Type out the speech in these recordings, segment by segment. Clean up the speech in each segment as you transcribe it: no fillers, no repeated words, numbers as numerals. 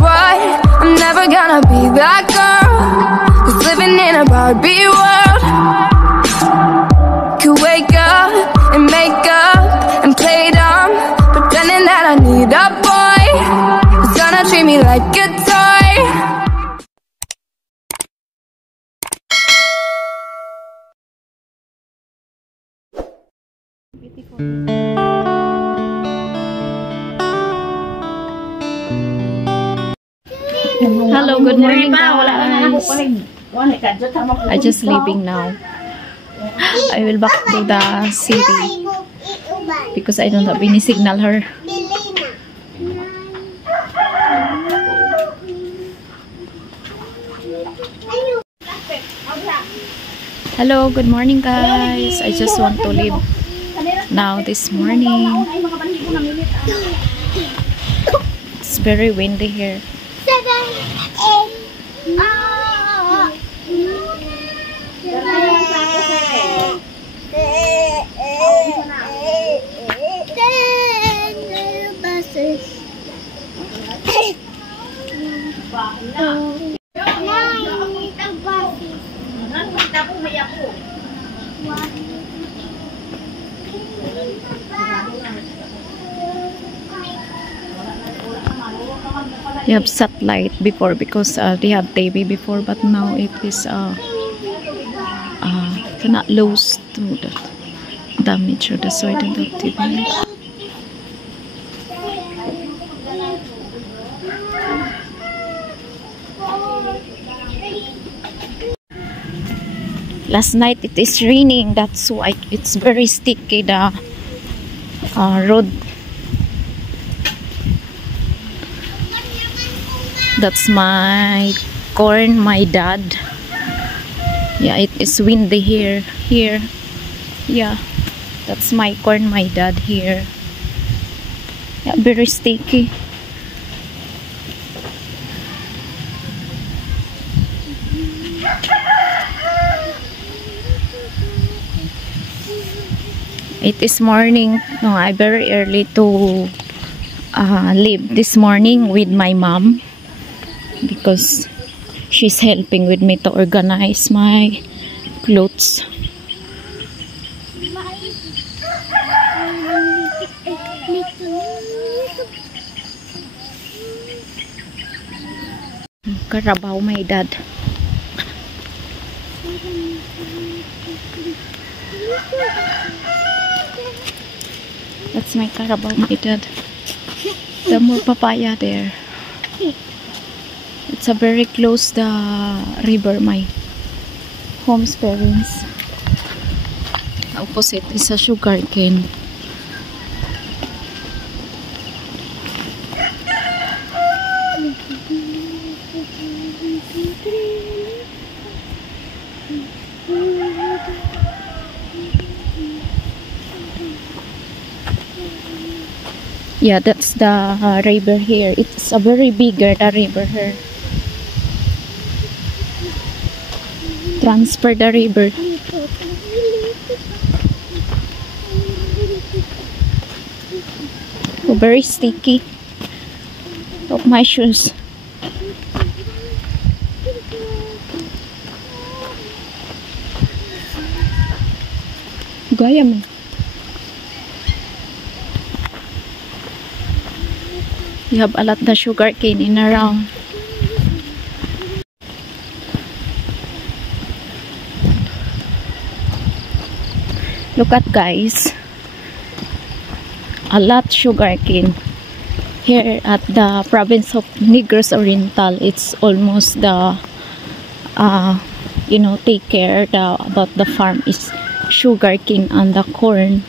why I'm never gonna be that girl who's living in a Barbie world. Could wake up and make up and play dumb, pretending that I need a boy who's gonna treat me like a toy. Hello, good morning guys. I just leaving now. I will back to the city because I don't have any signal here. Hello, good morning guys. I just want to leave now this morning. It's very windy here. 7, 8, buses. 9 They have satellite before because they have TV before, but now it is not lost to the damage, or that's why they don't have TV. Last night it is raining, that's why it's very sticky, the road. That's my corn, my dad. Yeah, it is windy here. Yeah, that's my corn, my dad here. Yeah, very sticky. It is morning. No, I very early to leave this morning with my mom because she's helping with me to organize my clothes. Carabao, my dad. That's my Carabao, my dad. The more papaya there. It's a very close the river, my home's parents. Opposite is a sugar cane. Yeah, that's the river here. It's a very bigger the river here. Transfer the river. Oh, very sticky. Look my shoes. Gaya mo. You have a lot of sugar cane in around. Look at guys, a lot sugar cane here at the province of Negros Oriental. It's almost the you know, take care about the farm is sugar cane and the corn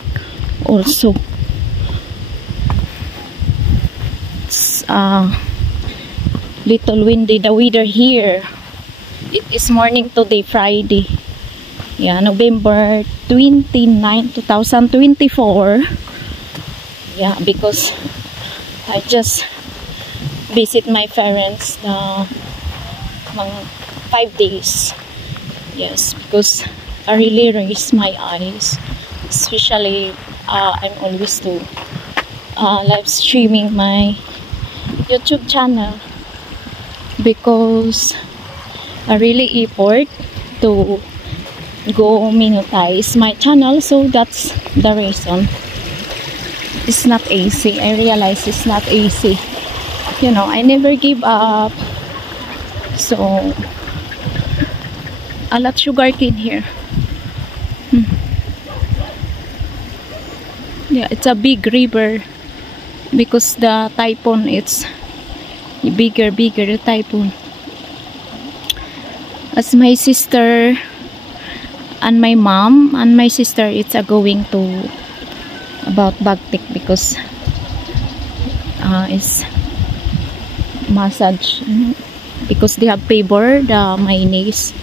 also. It's little windy the weather here. It is morning today, Friday. Yeah, November 29, 2024. Yeah, because I just visit my parents mga 5 days. Yes, because I really raise my eyes. Especially, I'm always to live streaming my YouTube channel. because I really effort to go monetize my channel, so that's the reason. It's not easy. I realize it's not easy. You know, I never give up. So a lot sugarcane here. Yeah, it's a big river because the typhoon, it's bigger the typhoon. As my sister and my mom and my sister, it's going to about Bagtik because it's massage, because they have favor my niece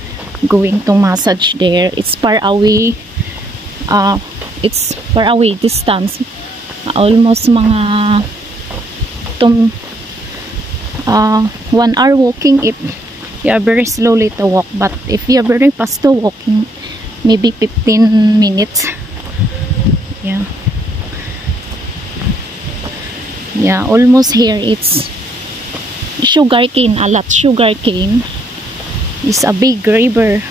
going to massage there. It's far away. It's far away distance, almost mga 1 hour walking if you are very slowly to walk, but if you are very fast to walking, maybe 15 minutes. Yeah, almost here. It's sugarcane, a lot sugarcane. It's a big river.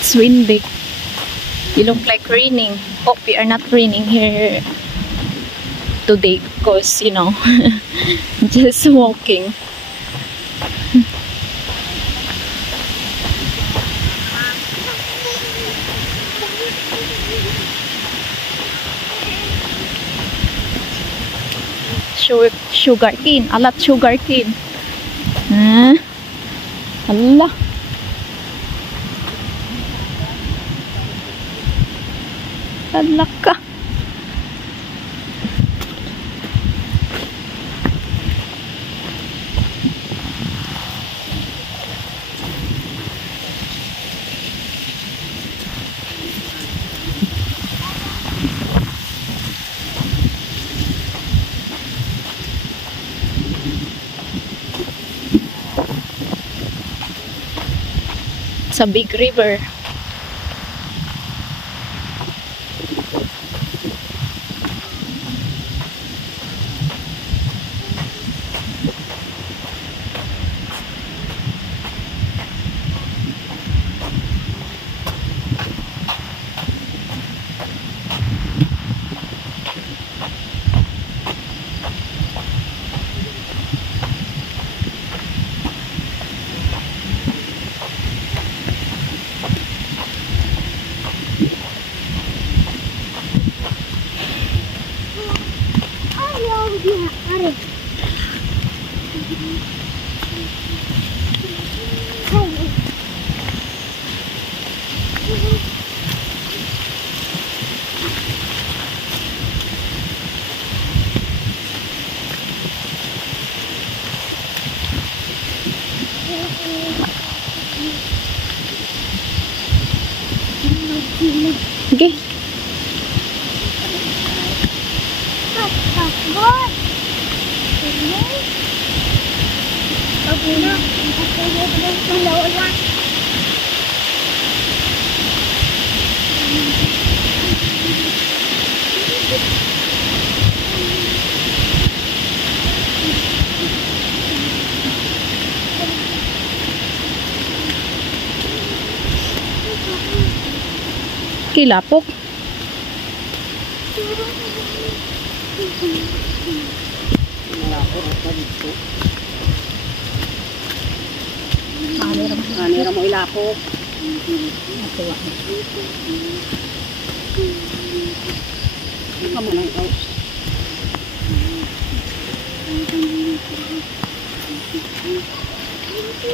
It's windy. You look like raining. Hope we are not raining here today because, you know, just walking. Sugarcane, a lot sugarcane. Allah. Alak ka. It's a big river. Okay. Kilapok. Kanira mo ilapok. Kamu nang ikaw. Oh.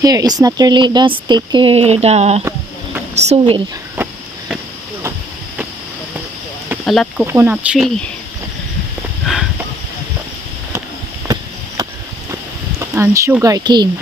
Here is not really the sticker, the soil. A lot coconut tree. And sugar cane.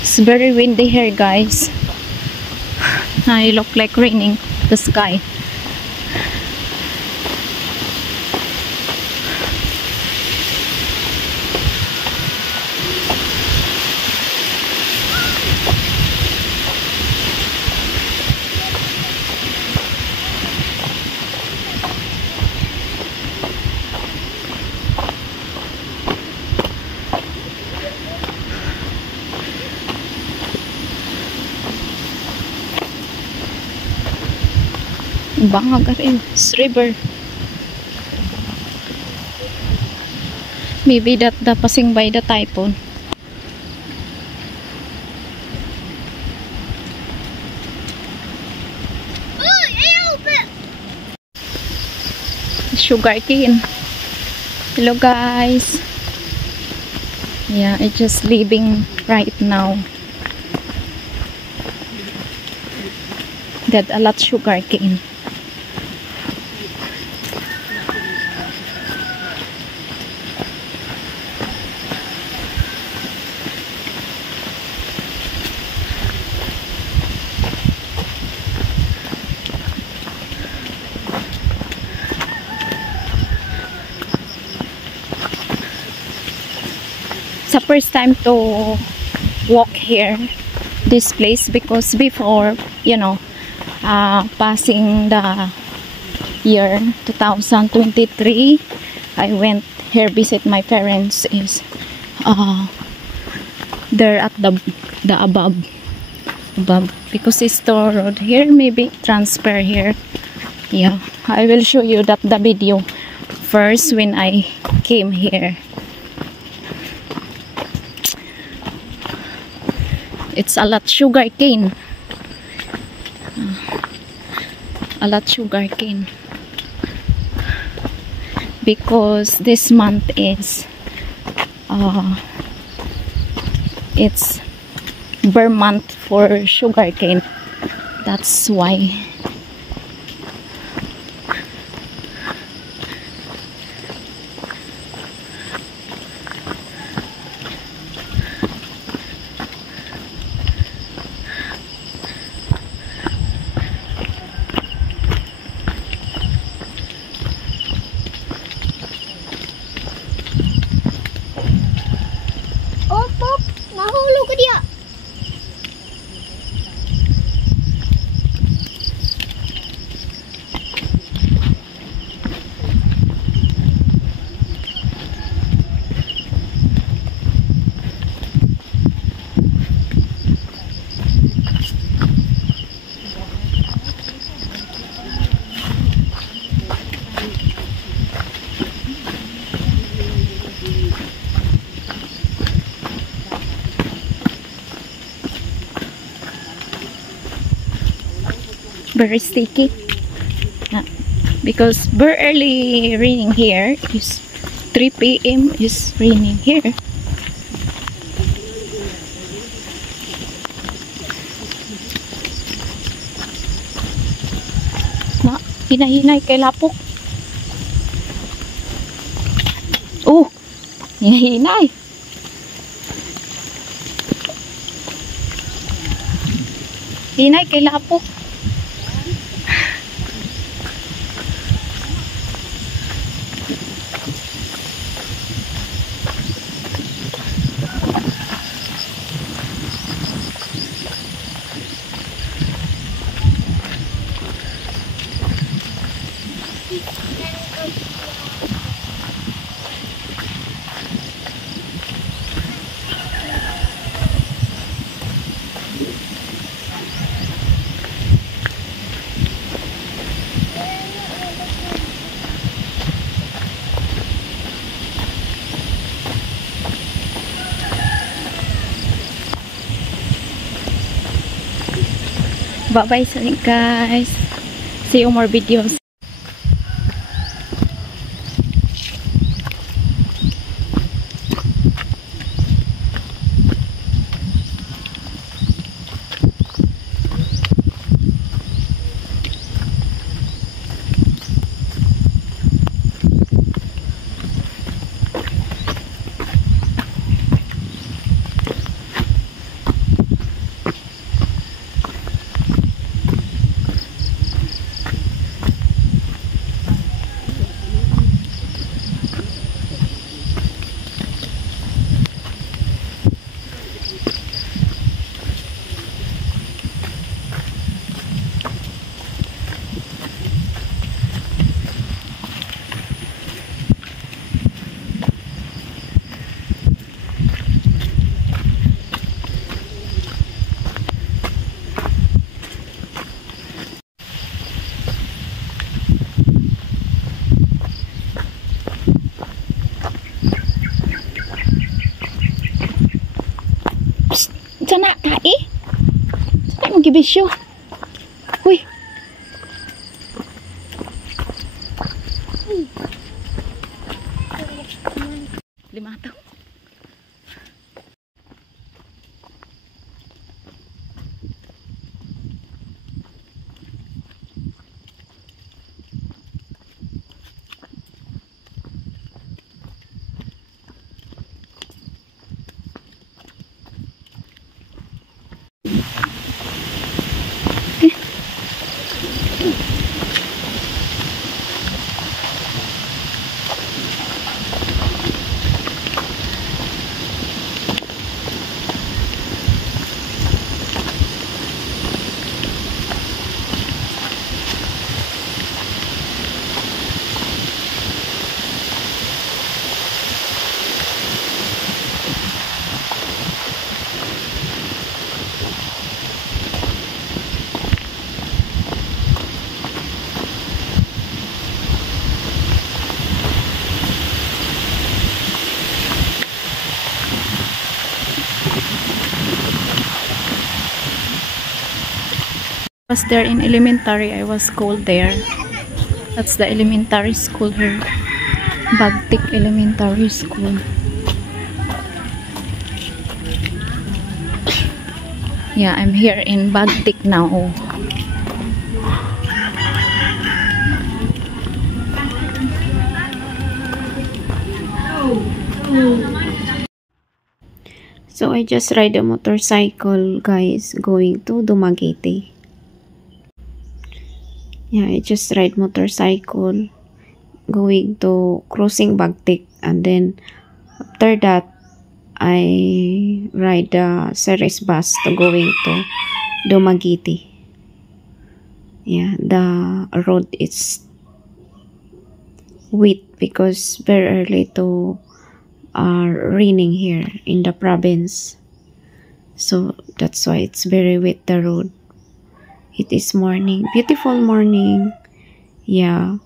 It's very windy here, guys. I look like raining the sky. Bangag rin, river. Maybe that the passing by the typhoon. Sugar cane. Hello guys. Yeah, it's just leaving right now. Got a lot sugar cane. It's the first time to walk here, this place, because before, you know, passing the year 2023, I went here visit my parents. Is there at the above because it's the road here, maybe transfer here. Yeah, I will show you that the video first when I came here. It's a lot sugar cane. A lot sugar cane. Because this month is it's bare month for sugar cane. That's why. Nahulog ka diya. Very sticky. Because very early raining here is 3 p.m. is raining here. Na, hinahinay kay lapok. Oh, hinahinay. Hinay kay lapok. Bye-bye guys. See you more videos. Sana kai? Sana magibisyo. Uy. Lima to. Was there in elementary. I was schooled there. That's the elementary school here, Bagtik Elementary School. Yeah, I'm here in Bagtik now. So I just ride a motorcycle, guys, going to Dumaguete. Yeah, I just ride motorcycle going to crossing Bagtik, and then after that I ride the series bus to going to Dumaguete. Yeah, the road is wet because very early to raining here in the province, so that's why it's very wet, the road. It is morning, beautiful morning. Yeah,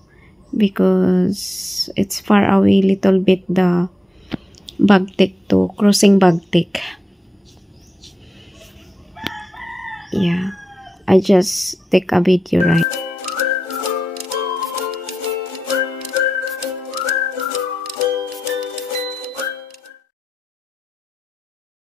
because it's far away little bit, the Bagtik to crossing Bagtik. Yeah, I just take a video, right?